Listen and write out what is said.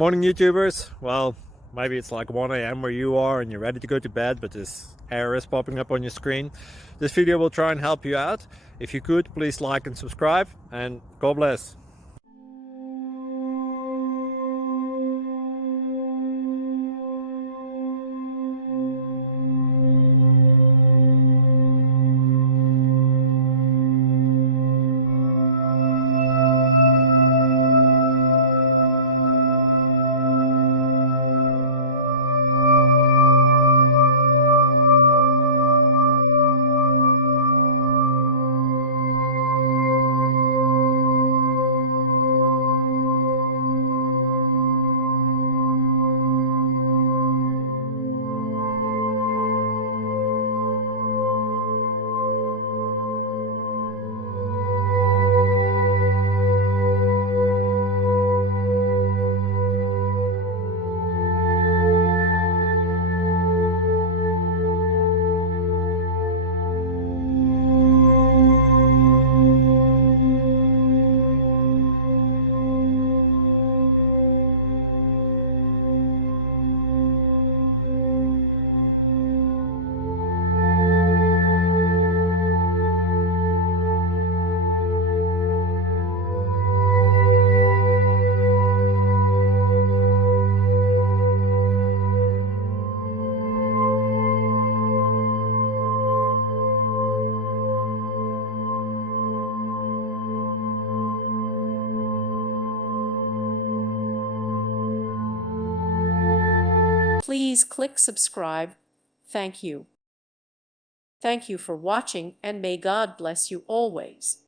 Morning YouTubers. Well, maybe it's like 1 a.m. where you are and you're ready to go to bed, but this error is popping up on your screen. This video will try and help you out. If you could, please like and subscribe, and God bless. Please click subscribe. Thank you. Thank you for watching, and may God bless you always.